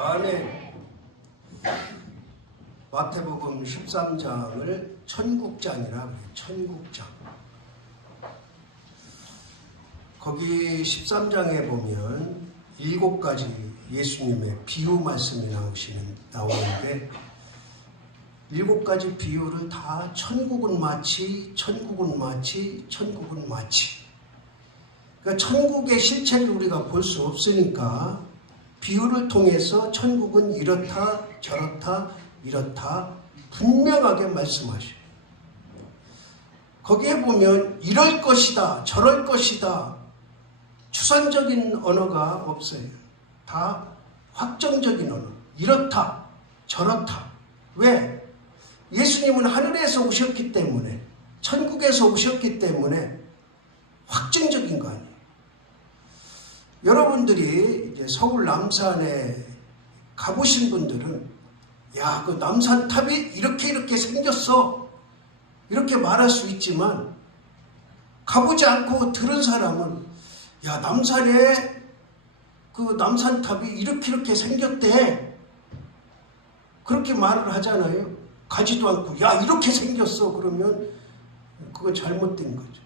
안에 마태복음 13장을 천국장이라 그래요. 천국장. 거기 13장에 보면 7가지 예수님의 비유 말씀이 나오는데 7가지 비유를 다 천국은 마치, 천국은 마치, 천국은 마치. 그러니까 천국의 실체를 우리가 볼 수 없으니까 비유를 통해서 천국은 이렇다, 저렇다, 이렇다 분명하게 말씀하셔요. 거기에 보면 이럴 것이다, 저럴 것이다 추상적인 언어가 없어요. 다 확정적인 언어. 이렇다, 저렇다. 왜? 예수님은 하늘에서 오셨기 때문에, 천국에서 오셨기 때문에 확정적인 거 아니에요. 여러분들이 이제 서울 남산에 가보신 분들은 야, 그 남산탑이 이렇게 생겼어 이렇게 말할 수 있지만, 가보지 않고 들은 사람은 야, 남산에 그 남산탑이 이렇게 생겼대 그렇게 말을 하잖아요. 가지도 않고 야, 이렇게 생겼어 그러면 그건 잘못된 거죠.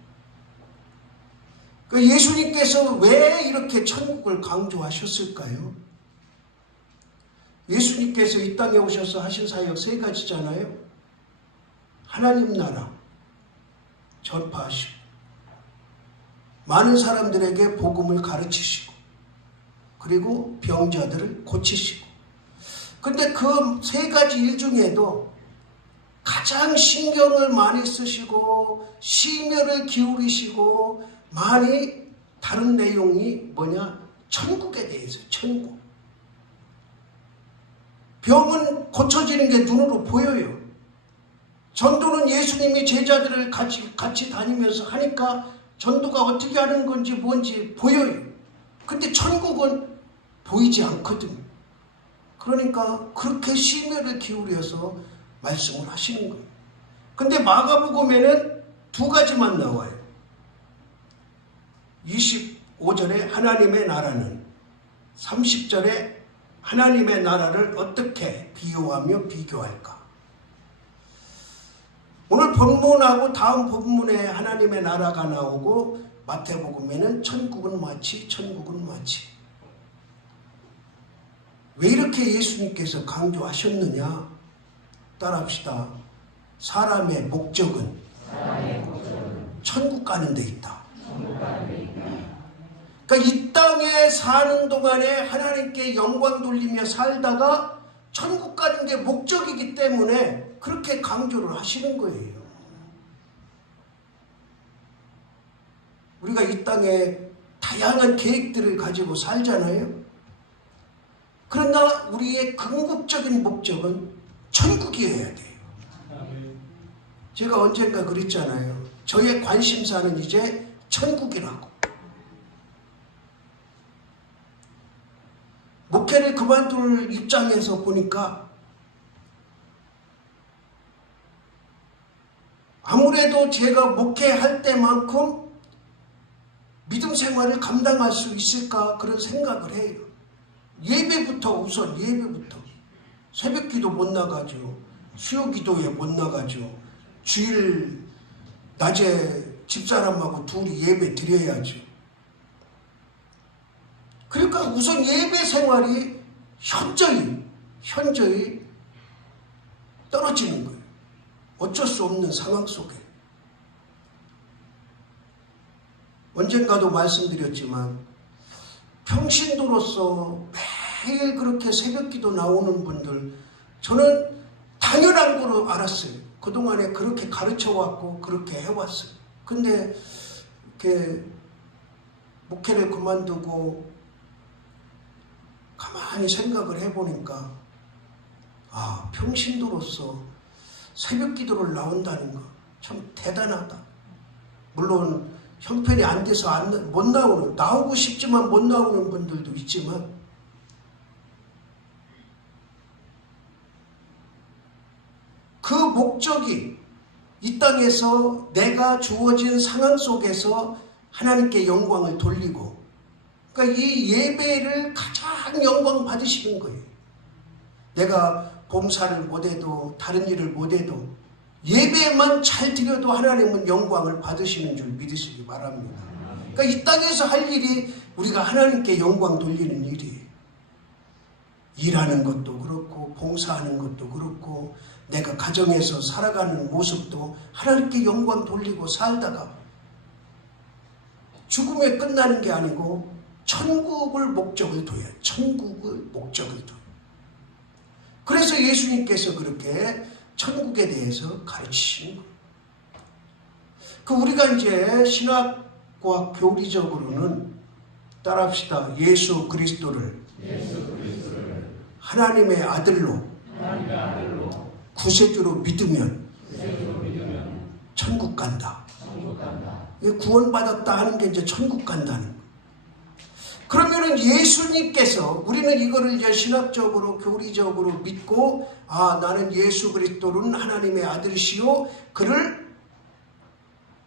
그 예수님께서 왜 이렇게 천국을 강조하셨을까요? 예수님께서 이 땅에 오셔서 하신 사역 3가지잖아요. 하나님 나라 전파하시고, 많은 사람들에게 복음을 가르치시고, 그리고 병자들을 고치시고. 근데 그 3가지 일 중에도 가장 신경을 많이 쓰시고 심혈을 기울이시고 많이 다른 내용이 뭐냐? 천국에 대해서. 천국. 병은 고쳐지는 게 눈으로 보여요. 전도는 예수님이 제자들을 같이 다니면서 하니까 전도가 어떻게 하는 건지 뭔지 보여요. 근데 천국은 보이지 않거든요. 그러니까 그렇게 심혈을 기울여서 말씀을 하시는 거예요. 근데 마가복음에는 2가지만 나와요. 25절에 하나님의 나라는, 30절에 하나님의 나라를 어떻게 비유하며 비교할까? 오늘 본문하고 다음 본문에 하나님의 나라가 나오고, 마태복음에는 천국은 마치, 천국은 마치. 왜 이렇게 예수님께서 강조하셨느냐? 따라합시다. 사람의 목적은 천국 가는 데 있다. 그러니까 이 땅에 사는 동안에 하나님께 영광 돌리며 살다가 천국 가는 게 목적이기 때문에 그렇게 강조를 하시는 거예요. 우리가 이 땅에 다양한 계획들을 가지고 살잖아요. 그러나 우리의 궁극적인 목적은 천국이어야 돼요. 제가 언젠가 그랬잖아요. 저의 관심사는 이제 천국이라고. 목회를 그만둘 입장에서 보니까 아무래도 제가 목회할 때만큼 믿음 생활을 감당할 수 있을까 그런 생각을 해요. 예배부터, 우선 예배부터. 새벽기도 못 나가죠. 수요기도에 못 나가죠. 주일 낮에 집사람하고 둘이 예배 드려야죠. 그러니까 우선 예배 생활이 현저히 떨어지는 거예요. 어쩔 수 없는 상황 속에. 언젠가도 말씀드렸지만 평신도로서 매일 그렇게 새벽기도 나오는 분들, 저는 당연한 거로 알았어요. 그동안에 그렇게 가르쳐왔고 그렇게 해왔어요. 근데 이렇게 목회를 그만두고 가만히 생각을 해보니까 평신도로서 새벽기도를 나온다는 거 참 대단하다. 물론 형편이 안 돼서 못 나오고 싶지만 못 나오는 분들도 있지만, 그 목적이 이 땅에서 내가 주어진 상황 속에서 하나님께 영광을 돌리고, 그러니까 이 예배를 가장 영광 받으시는 거예요. 내가 봉사를 못해도 다른 일을 못해도 예배만 잘 드려도 하나님은 영광을 받으시는 줄 믿으시기 바랍니다. 그러니까 이 땅에서 할 일이 우리가 하나님께 영광 돌리는 일이에요. 일하는 것도 그렇고 봉사하는 것도 그렇고 내가 가정에서 살아가는 모습도 하나님께 영광 돌리고 살다가 죽음에 끝나는 게 아니고 천국을 목적을 둬야 천국을 목적을 둬. 그래서 예수님께서 그렇게 천국에 대해서 가르치신 거예요. 그 우리가 이제 신학과 교리적으로는 따라합시다. 예수 그리스도를 하나님의 아들로 구세주로 믿으면 천국 간다. 구원받았다 하는 게 이제 천국 간다는 거예요. 그러면은 예수님께서 우리는 이거를 이제 신학적으로 교리적으로 믿고 나는 예수 그리스도는 하나님의 아들이시요 그를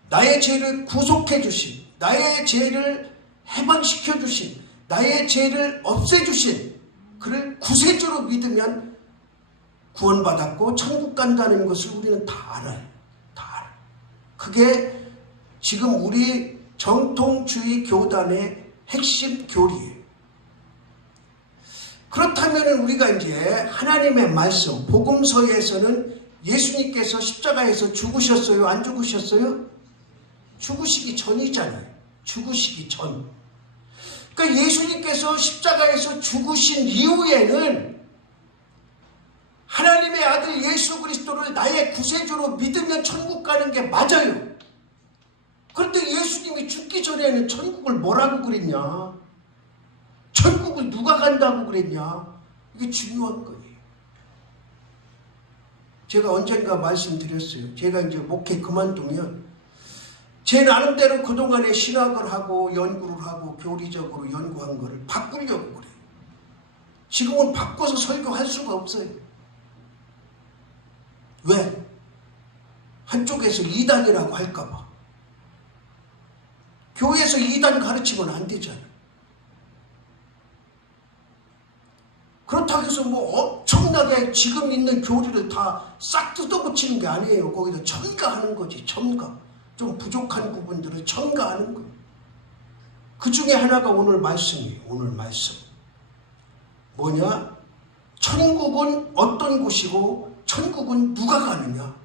나의 죄를 구속해 주신 나의 죄를 해방시켜 주신 나의 죄를 없애 주신 그를 구세주로 믿으면 구원받았고 천국 간다는 것을 우리는 다 알아요. 다 알아요. 그게 지금 우리 정통주의 교단의 핵심 교리예요. 그렇다면 우리가 이제 하나님의 말씀, 복음서에서는 예수님께서 십자가에서 죽으셨어요? 안 죽으셨어요? 죽으시기 전이잖아요. 죽으시기 전. 그러니까 예수님께서 십자가에서 죽으신 이후에는 하나님의 아들 예수 그리스도를 나의 구세주로 믿으면 천국 가는 게 맞아요. 그런데 예수님이 죽기 전에는 천국을 뭐라고 그랬냐? 천국을 누가 간다고 그랬냐? 이게 중요한 거예요. 제가 언젠가 말씀드렸어요. 제가 이제 목회 그만두면 제 나름대로 그동안에 신학을 하고 연구를 하고 교리적으로 연구한 거를 바꾸려고 그래요. 지금은 바꿔서 설교할 수가 없어요. 왜? 한쪽에서 이단이라고 할까봐. 교회에서 이단 가르치면 안 되잖아요. 그렇다고 해서 뭐 엄청나게 지금 있는 교리를 다 싹 뜯어고치는 게 아니에요. 거기다 첨가하는 거지. 첨가. 좀 부족한 부분들을 첨가하는 거예요. 그 중에 하나가 오늘 말씀이에요. 오늘 말씀. 뭐냐? 천국은 어떤 곳이고 천국은 누가 가느냐?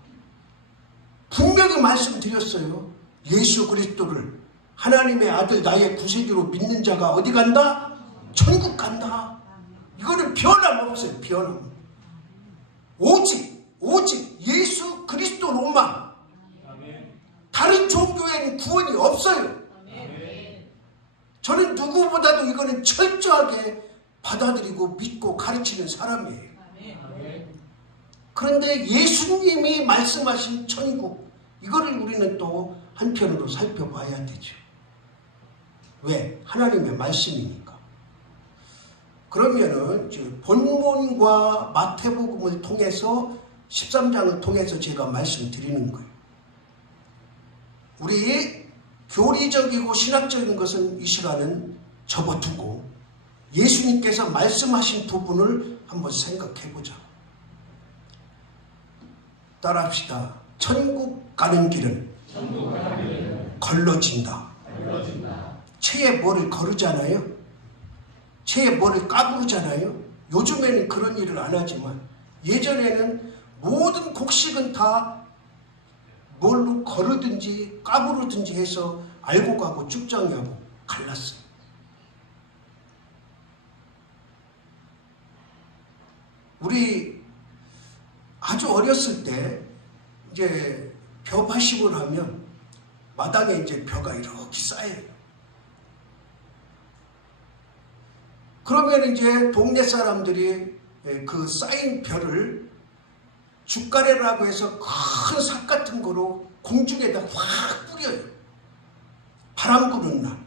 분명히 말씀드렸어요. 예수 그리스도를 하나님의 아들 나의 구세주로 믿는 자가 어디 간다? 천국 간다. 이거는 변함없어요. 변함. 오직 예수 그리스도로만. 다른 종교에는 구원이 없어요. 저는 누구보다도 이거는 철저하게 받아들이고 믿고 가르치는 사람이에요. 그런데 예수님이 말씀하신 천국, 이거를 우리는 또 한편으로 살펴봐야 되죠. 왜? 하나님의 말씀이니까. 그러면은 본문과 마태복음을 통해서 13장을 통해서 제가 말씀드리는 거예요. 우리 교리적이고 신학적인 것은 이 시간은 접어두고 예수님께서 말씀하신 부분을 한번 생각해보자. 따라합시다. 천국 가는 길은 걸러진다. 채에 뭐를 거르잖아요. 채에 뭐를 까부르잖아요. 요즘에는 그런 일을 안 하지만 예전에는 모든 곡식은 다 뭘로 거르든지 까부르든지 해서 알고 가고 쭉정이하고 갈랐어요. 우리 아주 어렸을 때 이제 벼 파식을 하면 마당에 이제 벼가 이렇게 쌓여요. 그러면 이제 동네 사람들이 그 쌓인 벼를 죽가래라고 해서 큰 삭 같은 거로 공중에다 확 뿌려요. 바람 부는 날.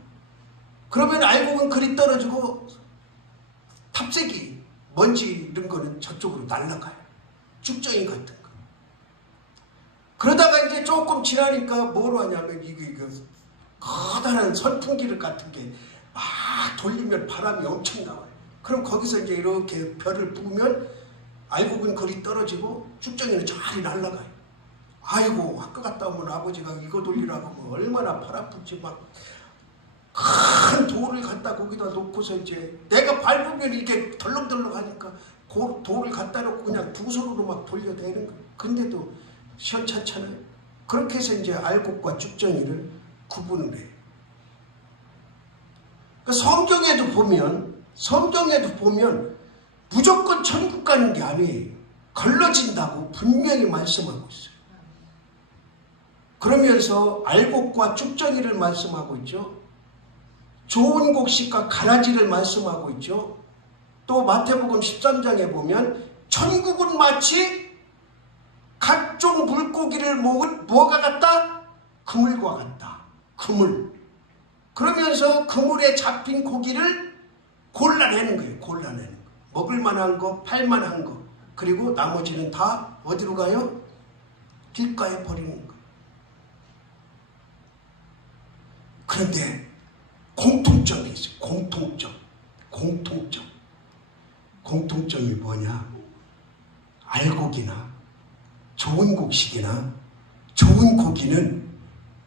그러면 알고 보면 그리 떨어지고 탑재기, 먼지 이런 거는 저쪽으로 날아가요. 쭉정이 같은 거. 그러다가 이제 조금 지나니까 뭐로 하냐면 이게 커다란 선풍기를 같은 게 막 돌리면 바람이 엄청 나와요. 그럼 거기서 이제 이렇게 벼를 부으면 알곡은 거리 떨어지고 쭉정이는 저리 날아가요. 아이고 학교 갔다 오면 아버지가 이거 돌리라고 하면 얼마나 팔 아플지 막 큰 돌을 갖다 거기다 놓고서 이제 내가 밟으면 이게 덜렁덜렁 하니까 그 돌을 갖다 놓고 그냥 두 손으로 막 돌려대는 거예요. 근데도 시원찮잖아요. 그렇게 해서 이제 알곡과 쭉정이를 구분을 해요. 그러니까 성경에도 보면 무조건 천국 가는 게 아니에요. 걸러진다고 분명히 말씀하고 있어요. 그러면서 알곡과 쭉정이를 말씀하고 있죠. 좋은 곡식과 가라지를 말씀하고 있죠. 또 마태복음 13장에 보면 천국은 마치 각종 물고기를 모은 뭐가 같다? 그물과 같다. 그물. 그러면서 그물에 잡힌 고기를 골라내는 거예요. 골라내는 거. 먹을 만한 거, 팔 만한 거. 그리고 나머지는 다 어디로 가요? 길가에 버리는 거. 그런데 공통점이 있어요. 공통점이 뭐냐? 알곡이나 좋은 곡식이나 좋은 고기는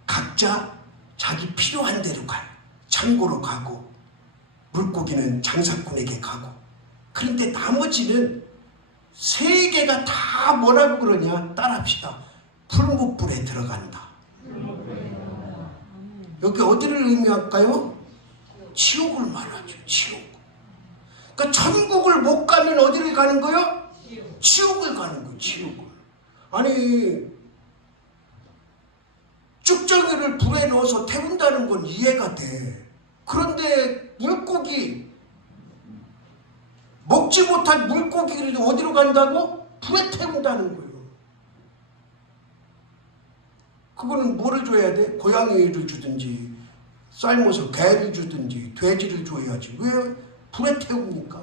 각자 자기 필요한 데로 가요. 창고로 가고 물고기는 장사꾼에게 가고. 그런데 나머지는 세 개가 다 뭐라고 그러냐? 따라합시다. 풀무불에 들어간다. 여기 어디를 의미할까요? 지옥을 말하죠. 지옥. 그러니까 천국을 못 가면 어디를 가는 거요? 지옥을 가는 거예요. 지옥을. 아니 쭉정이를 불에 넣어서 태운다는 건 이해가 돼. 그런데 물고기 먹지 못한 물고기를 어디로 간다고? 불에 태운다는 거예요. 그거는 뭐를 줘야 돼? 고양이를 주든지 삶아서 개를 주든지 돼지를 줘야지. 왜 불에 태웁니까?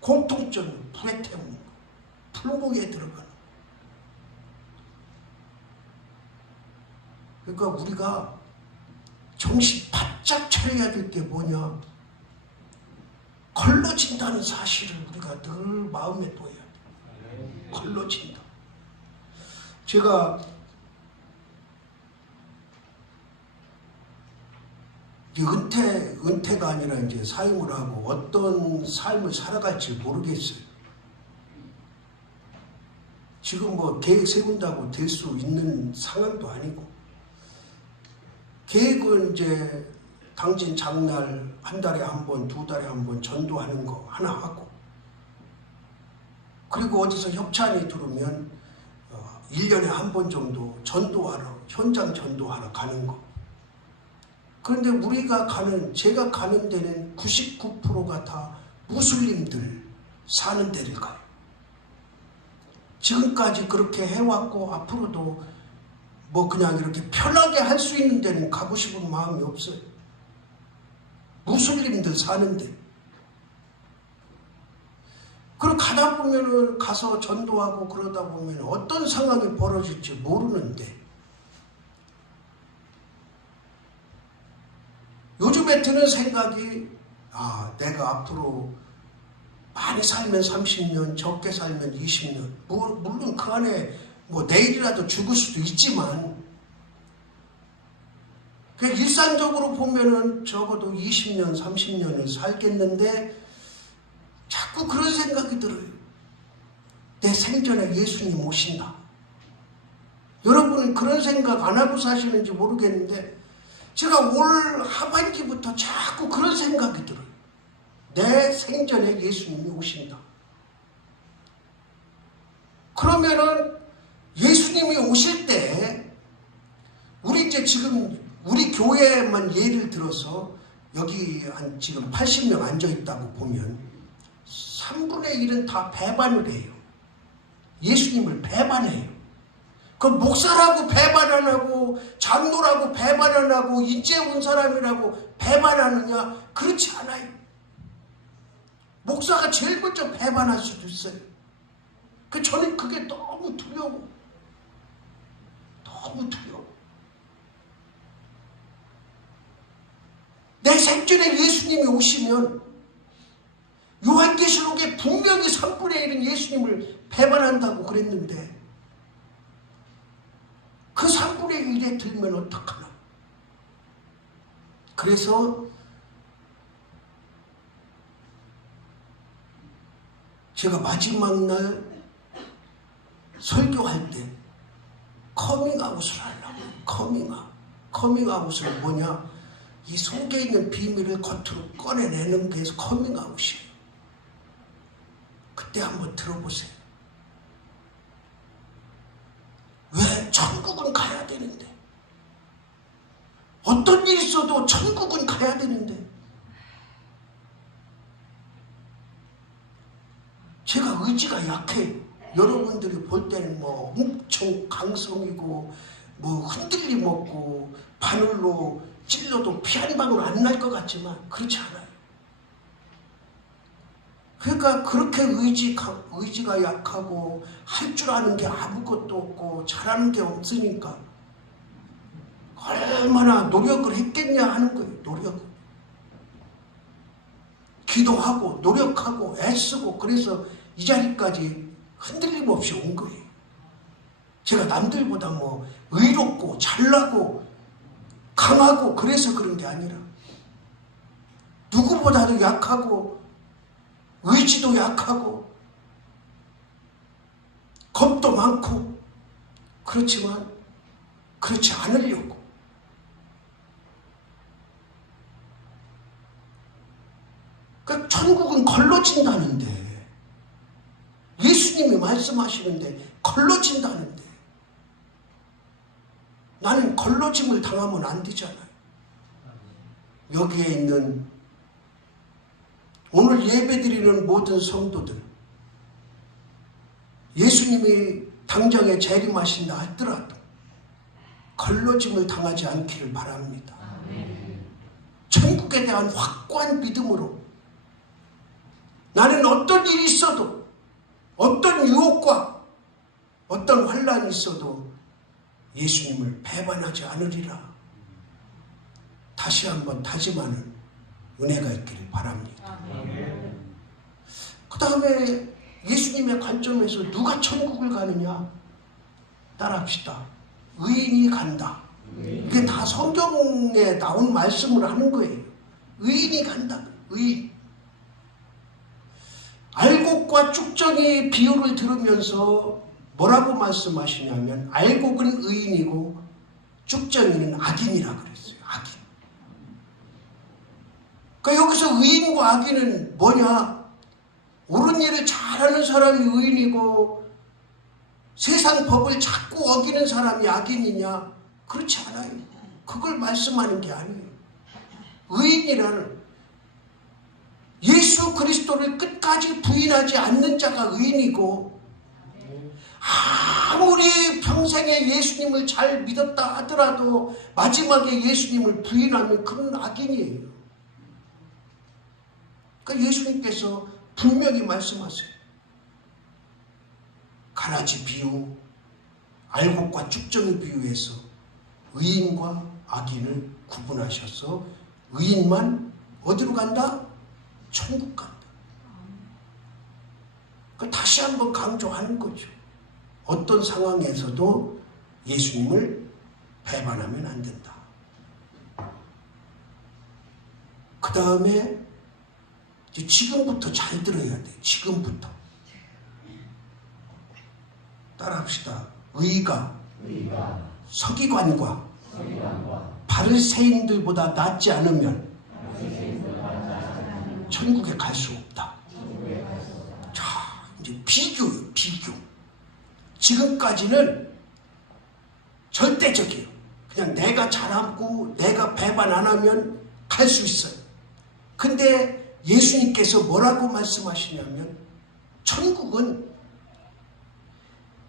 공통점은 불에 태우는 거. 풀무에 들어가는. 그러니까 우리가 정신 바짝 차려야 될 게 뭐냐? 걸러진다는 사실을 우리가 늘 마음에 둬야 돼. 걸러진다. 제가 은퇴가 아니라 이제 사임을 하고 어떤 삶을 살아갈지 모르겠어요. 지금 뭐 계획 세운다고 될 수 있는 상황도 아니고, 계획은 이제 당진 장날 한 달에 한 번, 두 달에 한 번 전도하는 거 하나 하고, 그리고 어디서 협찬이 들어오면 1년에 한 번 정도 전도하러, 현장 전도하러 가는 거. 그런데 제가 가는 데는 99%가 다 무슬림들 사는 데를 가요. 지금까지 그렇게 해왔고 앞으로도 뭐 그냥 이렇게 편하게 할 수 있는 데는 가고 싶은 마음이 없어요. 무슬림들 사는데. 그리고 가다 보면은 가서 전도하고 그러다 보면 어떤 상황이 벌어질지 모르는데, 요즘에 드는 생각이, 내가 앞으로 많이 살면 30년, 적게 살면 20년, 물론 그 안에 뭐 내일이라도 죽을 수도 있지만, 일상적으로 보면은 적어도 20년, 30년을 살겠는데, 자꾸 그런 생각이 들어요. 내 생전에 예수님 오신다. 여러분은 그런 생각 안 하고 사시는지 모르겠는데, 제가 올 하반기부터 자꾸 그런 생각이 들어요. 내 생전에 예수님이 오신다. 그러면은 예수님이 오실 때, 우리 이제 지금 우리 교회만 예를 들어서 여기 한 지금 80명 앉아있다고 보면 3분의 1은 다 배반을 해요. 예수님을 배반해요. 그 목사라고 배반 안 하고 장로라고 배반 안 하고 이제 온 사람이라고 배반하느냐? 그렇지 않아요. 목사가 제일 먼저 배반할 수도 있어요. 저는 그게 너무 두려워. 너무 두려워. 내 생전에 예수님이 오시면 요한계시록 요한계시록에 분명히 3분의 1은 예수님을 배반한다고 그랬는데 그 3분의 1에 들면 어떡하나. 그래서 제가 마지막 날 설교할 때 커밍아웃을 하려고. 커밍아웃은 뭐냐? 이 속에 있는 비밀을 겉으로 꺼내내는 게 커밍아웃이에요. 그때 한번 들어보세요. 왜 천국은 가야 되는데, 어떤 일이 있어도 천국은 가야 되는데, 제가 의지가 약해요. 여러분들이 볼 때는 뭐 엄청 강성이고 뭐 흔들림 없고 바늘로 찔러도 피 한 방울 안 날 것 같지만 그렇지 않아요. 그러니까 그렇게 의지가 약하고 할 줄 아는 게 아무것도 없고 잘하는 게 없으니까 얼마나 노력을 했겠냐 하는 거예요. 노력. 기도하고 노력하고 애쓰고 그래서 이 자리까지 흔들림 없이 온 거예요. 제가 남들보다 뭐 의롭고 잘나고 강하고 그래서 그런 게 아니라 누구보다도 약하고 의지도 약하고 겁도 많고 그렇지만 그렇지 않으려고. 그러니까 천국은 걸러진다는데, 예수님이 말씀하시는데 걸러진다는데 나는 걸러짐을 당하면 안 되잖아요. 여기에 있는 오늘 예배드리는 모든 성도들, 예수님이 당장에 재림하신다 하더라도 걸러짐을 당하지 않기를 바랍니다. 천국에 대한 확고한 믿음으로 나는 어떤 일이 있어도, 어떤 유혹과 어떤 환난이 있어도 예수님을 배반하지 않으리라. 다시 한번 다짐하는 은혜가 있기를 바랍니다. 그 다음에 예수님의 관점에서 누가 천국을 가느냐? 따라합시다. 의인이 간다. 이게 다 성경에 나온 말씀을 하는 거예요. 의인이 간다. 의인. 알곡과 쭉정이의 비유를 들으면서 뭐라고 말씀하시냐면 알곡은 의인이고 쭉정이는 악인이라 그랬어요. 악인. 그러니까 여기서 의인과 악인은 뭐냐? 옳은 일을 잘하는 사람이 의인이고 세상 법을 자꾸 어기는 사람이 악인이냐? 그렇지 않아요. 그걸 말씀하는 게 아니에요. 의인이라는 예수 그리스도를 끝까지 부인하지 않는 자가 의인이고, 아무리 평생에 예수님을 잘 믿었다 하더라도 마지막에 예수님을 부인하면 그건 악인이에요. 그러니까 예수님께서 분명히 말씀하세요. 가라지 비유, 알곡과 쭉정이 비유에서 의인과 악인을 구분하셔서 의인만 어디로 간다? 천국 간다. 그러니까 다시 한번 강조하는 거죠. 어떤 상황에서도 예수님을 배반하면 안 된다. 그 다음에 지금부터 잘 들어야 돼. 지금부터. 따라합시다. 의가 서기관과 바리새인들보다 낫지 않으면 천국에 갈 수 없다. 자, 이제 비교요, 비교. 지금까지는 절대적이에요. 그냥 내가 잘하고 내가 배반 안 하면 갈 수 있어요. 근데 예수님께서 뭐라고 말씀하시냐면 천국은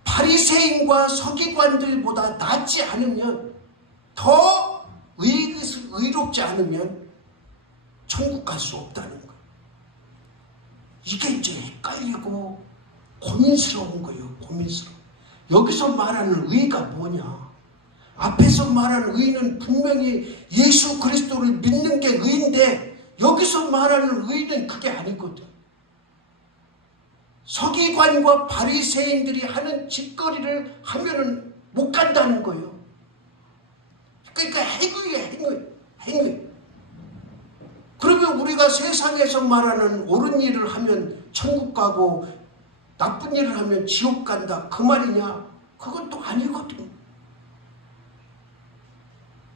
바리새인과 서기관들보다 낫지 않으면, 더 의롭지 않으면 천국 갈 수 없다는 거예요. 이게 이제 헷갈리고 고민스러운 거예요. 고민스러워. 여기서 말하는 의가 뭐냐? 앞에서 말하는 의는 분명히 예수 그리스도를 믿는 게 의인데 여기서 말하는 의는 그게 아니거든. 서기관과 바리새인들이 하는 짓거리를 하면은 못 간다는 거예요. 그러니까 행위예요, 행위. 그러면 우리가 세상에서 말하는 옳은 일을 하면 천국 가고 나쁜 일을 하면 지옥 간다 그 말이냐? 그건 또 아니거든.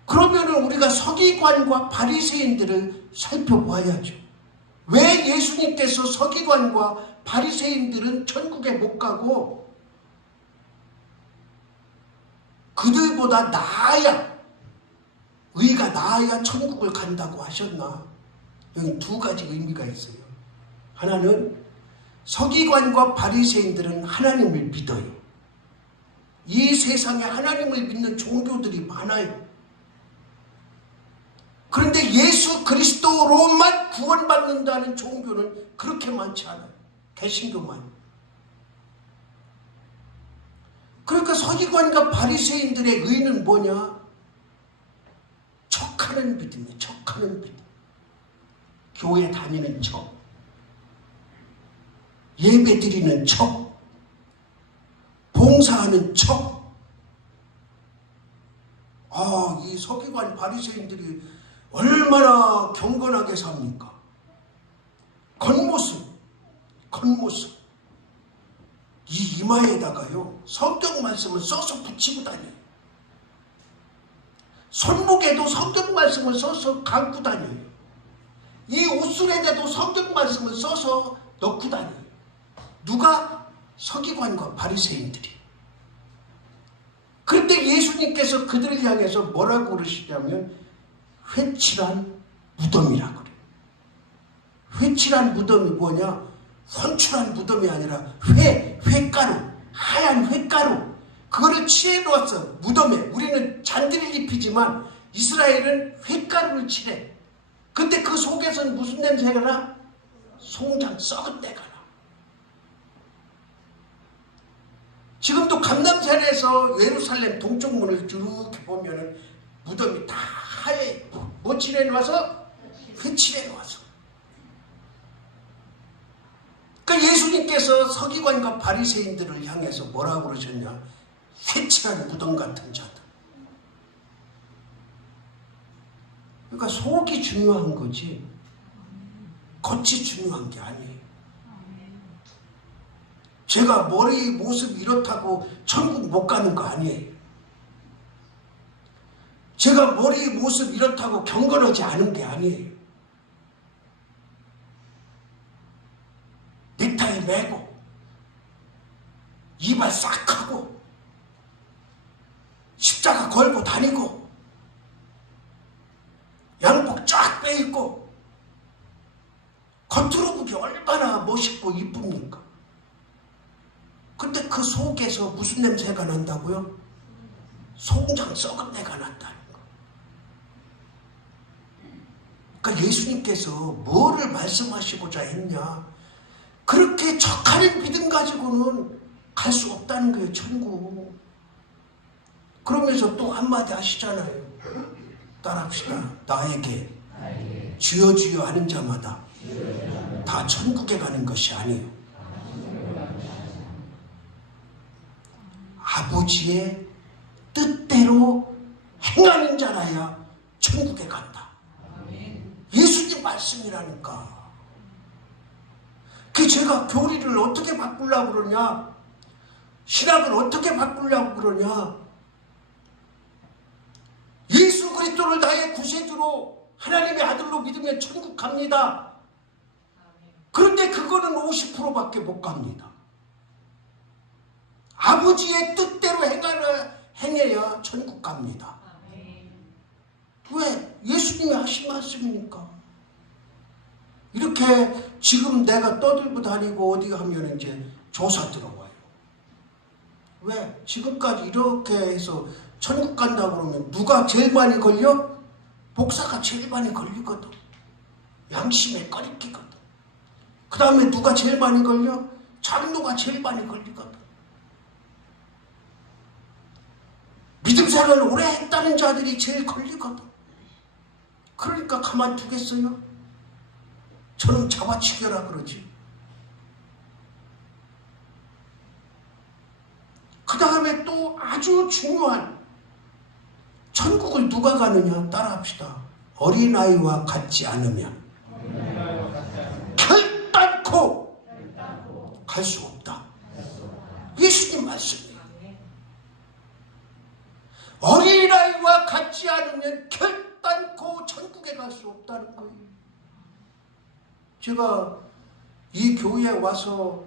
그러면은 우리가 서기관과 바리새인들을 살펴봐야죠. 왜 예수님께서 서기관과 바리새인들은 천국에 못 가고 그들보다 나아야, 의가 나아야 천국을 간다고 하셨나? 여기 두 가지 의미가 있어요. 하나는 서기관과 바리새인들은 하나님을 믿어요. 이 세상에 하나님을 믿는 종교들이 많아요. 그런데 예수 그리스도로만 구원받는다는 종교는 그렇게 많지 않아요. 개신교만. 그러니까 서기관과 바리새인들의 의는 뭐냐? 척하는 믿음이에요. 척하는 믿음. 교회 다니는 척, 예배 드리는 척, 봉사하는 척. 이 서기관 바리새인들이 얼마나 경건하게 삽니까? 겉모습. 이 이마에다가요, 성경 말씀을 써서 붙이고 다녀요. 손목에도 성경 말씀을 써서 감고 다녀요. 이 옷술에도 성경 말씀을 써서 넣고 다녀요. 누가? 서기관과 바리새인들이. 그런데 예수님께서 그들을 향해서 뭐라고 그러시냐면 회칠한 무덤이라고 그래요. 회칠한 무덤이 뭐냐? 혼출한 무덤이 아니라 회가루, 하얀 회가루, 그거를 칠해 놓았어. 무덤에. 우리는 잔디를 입히지만 이스라엘은 회가루를 칠해. 근데 그 속에서는 무슨 냄새가 나? 송장 썩은 데가 나. 지금도 감람산에서 예루살렘 동쪽 문을 이렇게 보면은 무덤이 다 하얘. 뭐 칠해 놓아서? 회 칠해 놓아서. 그러니까 예수님께서 서기관과 바리새인들을 향해서 뭐라고 그러셨냐? 회칠한 무덤 같은 자들. 그러니까 속이 중요한 거지 겉이 중요한 게 아니에요. 제가 머리 모습 이렇다고 천국 못 가는 거 아니에요. 제가 머리 모습 이렇다고 경건하지 않은 게 아니에요. 넥타이 매고 이발 싹 하고 십자가 걸고 다니고 양복 쫙 빼입고 겉으로 보기 얼마나 멋있고 이쁩니까? 근데 그 속에서 무슨 냄새가 난다고요? 송장 썩은 내가 난다는 거. 그러니까 예수님께서 뭐를 말씀하시고자 했냐? 그렇게 척하는 믿음 가지고는 갈 수 없다는 거예요, 천국. 그러면서 또 한마디 하시잖아요. 따라합시다. 나에게 주여 주여 하는 자마다 다 천국에 가는 것이 아니에요. 아버지의 뜻대로 행하는 자라야 천국에 간다. 예수님 말씀이라니까. 그 제가 교리를 어떻게 바꾸려고 그러냐? 신학을 어떻게 바꾸려고 그러냐? 예수 그리스도를 나의 구세주로 하나님의 아들로 믿으면 천국 갑니다. 그런데 그거는 50%밖에 못 갑니다. 아버지의 뜻대로 행해야 천국 갑니다. 왜? 예수님이 하신 말씀이니까. 이렇게 지금 내가 떠들고 다니고 어디 가면 이제 조사 들어와요. 왜? 지금까지 이렇게 해서 천국 간다 그러면 누가 제일 많이 걸려? 목사가 제일 많이 걸리거든. 양심에 꺼리끼거든. 그 다음에 누가 제일 많이 걸려? 장로가 제일 많이 걸리거든. 믿음 생활을 오래 했다는 자들이 제일 걸리거든. 그러니까 가만두겠어요? 저는 잡아치겨라 그러지. 그 다음에 또 아주 중요한 천국을 누가 가느냐 따라합시다. 어린아이와 같지 않으면 결단코 갈 수 없다. 예수님 말씀이에요. 어린아이와 같지 않으면 결단코 천국에 갈 수 없다는 거예요. 제가 이 교회에 와서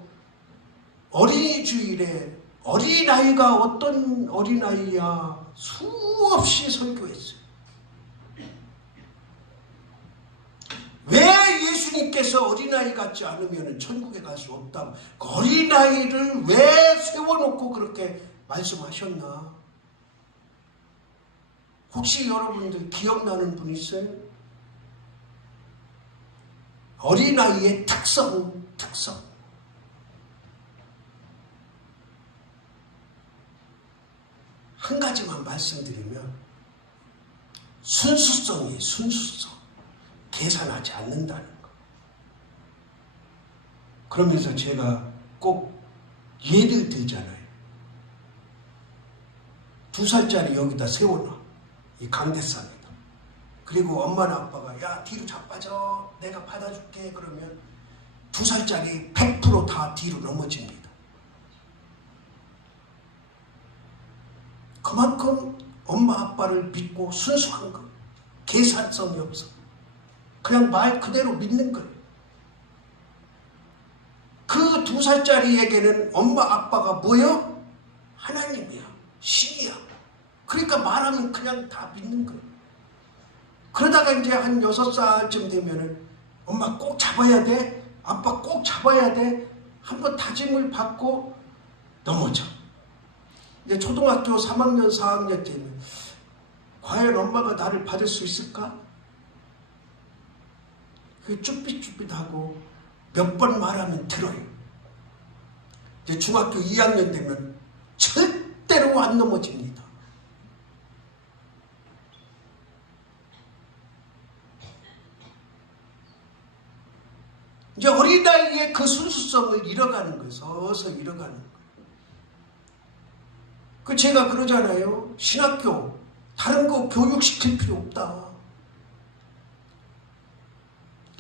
어린이 주일에 어린아이가 어떤 어린아이야 수없이 설교했어요. 왜 예수님께서 어린아이 같지 않으면 천국에 갈 수 없다. 그 어린아이를 왜 세워놓고 그렇게 말씀하셨나? 혹시 여러분들 기억나는 분 있어요? 어린아이의 특성. 한 가지만 말씀드리면 순수성이에요. 순수성. 계산하지 않는다는 거. 그러면서 제가 꼭 예를 들잖아요. 2살짜리 여기다 세워놔. 이 강대상에다. 그리고 엄마나 아빠가 야 뒤로 자빠져 내가 받아줄게 그러면 2살짜리 100% 다 뒤로 넘어집니다. 그만큼 엄마 아빠를 믿고 순수한 거. 계산성이 없어. 그냥 말 그대로 믿는 거예요. 그 2살짜리에게는 엄마 아빠가 뭐요? 하나님이야. 신이야. 그러니까 말하면 그냥 다 믿는 거예요. 그러다가 이제 한 6살쯤 되면은 엄마 꼭 잡아야 돼. 아빠 꼭 잡아야 돼. 한번 다짐을 받고 넘어져. 이제 초등학교 3학년, 4학년 때는 과연 엄마가 나를 받을 수 있을까? 그 쭈삣쭈삣하고 몇 번 말하면 들어요. 이제 중학교 2학년 되면 절대로 안 넘어집니다. 이제 어린 나이에 그 순수성을 잃어가는 거예요. 서서 잃어가는 거예요. 그 제가 그러잖아요. 신학교 다른 거 교육시킬 필요 없다.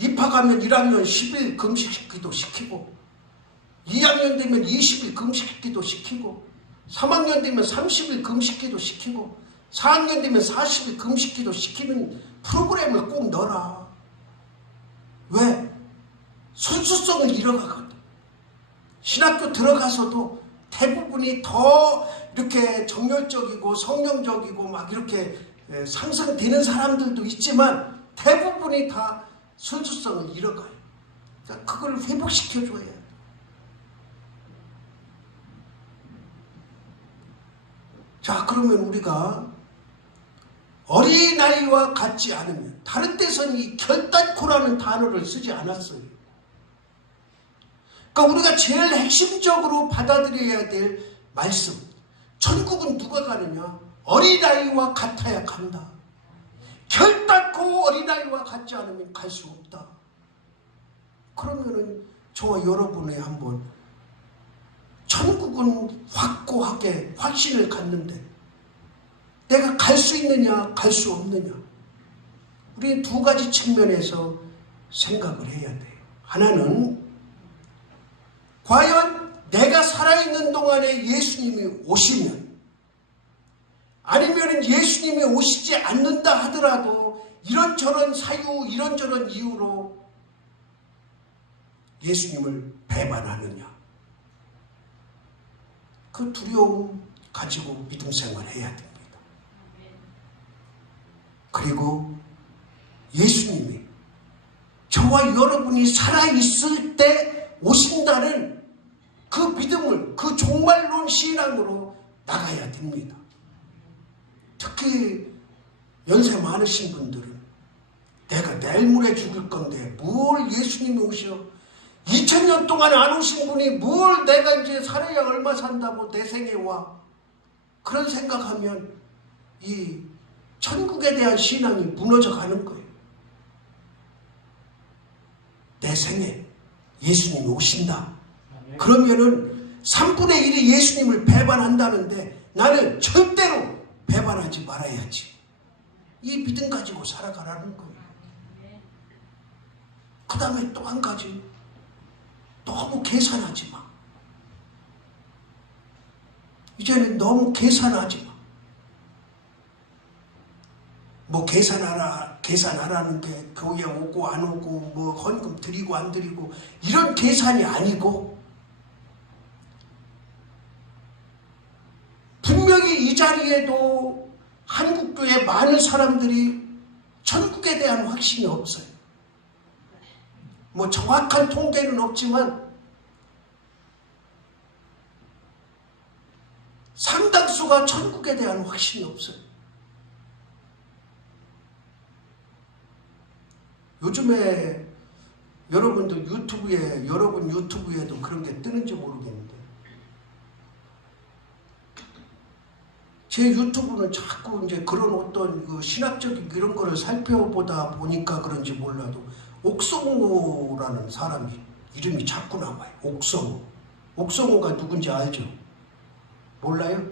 입학하면 1학년 10일 금식기도 시키고 2학년 되면 20일 금식기도 시키고 3학년 되면 30일 금식기도 시키고 4학년 되면 40일 금식기도 시키는 프로그램을 꼭 넣어라. 왜? 순수성을 잃어가거든. 신학교 들어가서도 대부분이 더 이렇게 정열적이고 성령적이고 막 이렇게 상승되는 사람들도 있지만 대부분이 다 순수성을 잃어가요. 그러니까 그걸 회복시켜줘야 돼. 자, 그러면 우리가 어린아이와 같지 않으면, 다른 데서는 이 결단코라는 단어를 쓰지 않았어요. 그러니까 우리가 제일 핵심적으로 받아들여야 될 말씀, 천국은 누가 가느냐? 어린아이와 같아야 간다. 결단코 어린아이와 같지 않으면 갈 수 없다. 그러면은 저와 여러분의 한번 천국은 확고하게 확신을 갖는데 내가 갈 수 있느냐 갈 수 없느냐, 우리는 두 가지 측면에서 생각을 해야 돼요. 하나는 과연 내가 살아있는 동안에 예수님이 오시면, 아니면 예수님이 오시지 않는다 하더라도 이런저런 사유, 이런저런 이유로 예수님을 배반하느냐, 그 두려움 가지고 믿음 생활을 해야 됩니다. 그리고 예수님이 저와 여러분이 살아있을 때 오신다는 그 믿음을, 그 종말론 신앙으로 나가야 됩니다. 특히 연세 많으신 분들은 내가 내일 모레 죽을 건데 뭘 예수님이 오셔, 2000년 동안 안 오신 분이 뭘 내가 이제 살아야 얼마 산다고 내 생에 와, 그런 생각하면 이 천국에 대한 신앙이 무너져 가는 거예요. 내 생에 예수님이 오신다. 그러면은 3분의 1이 예수님을 배반한다는데 나는 절대로 배반하지 말아야지. 이 믿음 가지고 살아가라는 거예요. 그 다음에 또 한 가지, 너무 계산하지 마. 이제는 너무 계산하지 마. 뭐 계산하라는 게 교회 오고 안 오고 뭐 헌금 드리고 안 드리고 이런 계산이 아니고, 분명히 이 자리에도 한국교회 많은 사람들이 천국에 대한 확신이 없어요. 뭐 정확한 통계는 없지만 상당수가 천국에 대한 확신이 없어요. 요즘에 여러분 유튜브에도 그런 게 뜨는지 모르겠는데, 제 유튜브는 자꾸 이제 그런 어떤 그 신학적인 이런 거를 살펴보다 보니까 그런지 몰라도 옥성호라는 사람이 이름이 자꾸 나와요. 옥성호가 누군지 알죠? 몰라요?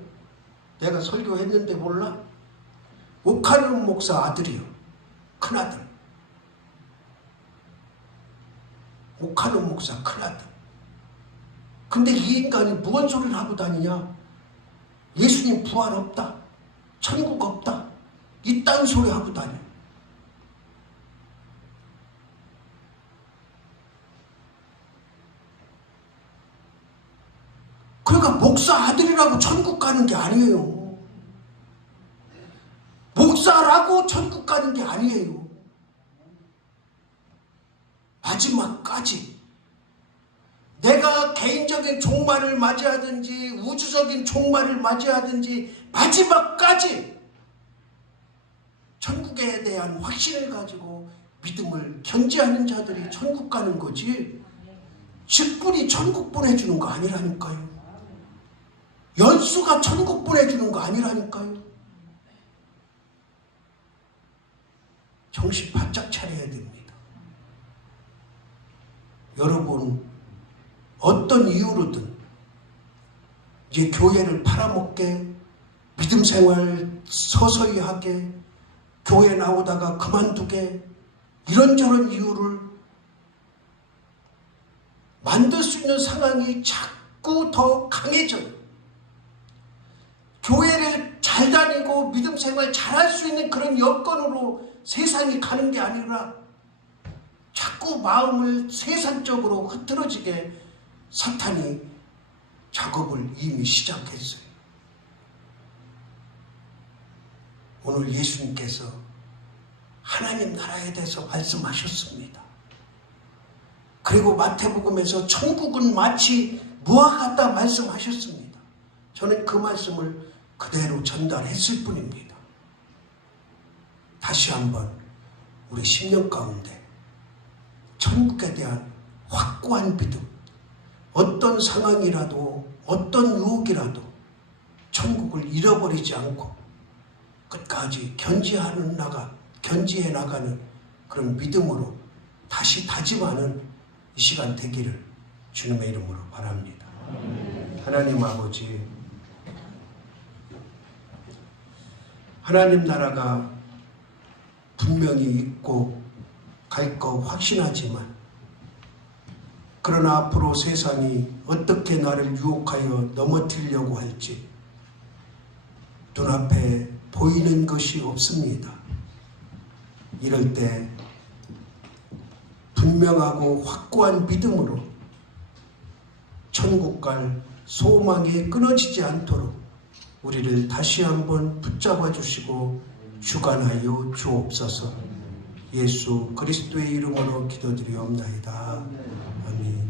내가 설교했는데 몰라? 옥하는 목사 아들이요. 큰아들. 옥하는 목사 큰아들. 근데 이 인간이 무슨 소리를 하고 다니냐? 예수님 부활 없다. 천국 없다. 이딴 소리 하고 다녀. 그러니까 목사 아들이라고 천국 가는 게 아니에요. 목사라고 천국 가는 게 아니에요. 마지막까지 내가 개인적인 종말을 맞이하든지 우주적인 종말을 맞이하든지 마지막까지 천국에 대한 확신을 가지고 믿음을 견지하는 자들이 천국 가는 거지, 직분이 천국 보내주는 거 아니라니까요. 연수가 천국 보내주는 거 아니라니까요. 정신 바짝 차려야 됩니다. 여러분, 어떤 이유로든 이제 교회를 팔아먹게, 믿음 생활 서서히 하게, 교회 나오다가 그만두게, 이런저런 이유를 만들 수 있는 상황이 자꾸 더 강해져요. 교회를 잘 다니고 믿음 생활 잘할 수 있는 그런 여건으로 세상이 가는 게 아니라 자꾸 마음을 세상적으로 흐트러지게 사탄이 작업을 이미 시작했어요. 오늘 예수님께서 하나님 나라에 대해서 말씀하셨습니다. 그리고 마태복음에서 천국은 마치 무와 같다 말씀하셨습니다. 저는 그 말씀을 그대로 전달했을 뿐입니다. 다시 한번 우리 10년 가운데 천국에 대한 확고한 믿음, 어떤 상황이라도 어떤 유혹이라도 천국을 잃어버리지 않고 끝까지 견지해 나가는 그런 믿음으로 다시 다짐하는 이 시간 되기를 주님의 이름으로 바랍니다. 하나님 아버지, 하나님 나라가 분명히 있고 갈 거 확신하지만, 그러나 앞으로 세상이 어떻게 나를 유혹하여 넘어뜨리려고 할지 눈앞에 보이는 것이 없습니다. 이럴 때 분명하고 확고한 믿음으로 천국 갈 소망이 끊어지지 않도록 우리를 다시 한번 붙잡아 주시고 주관하여 주옵소서. 예수 그리스도의 이름으로 기도드리옵나이다. 아멘.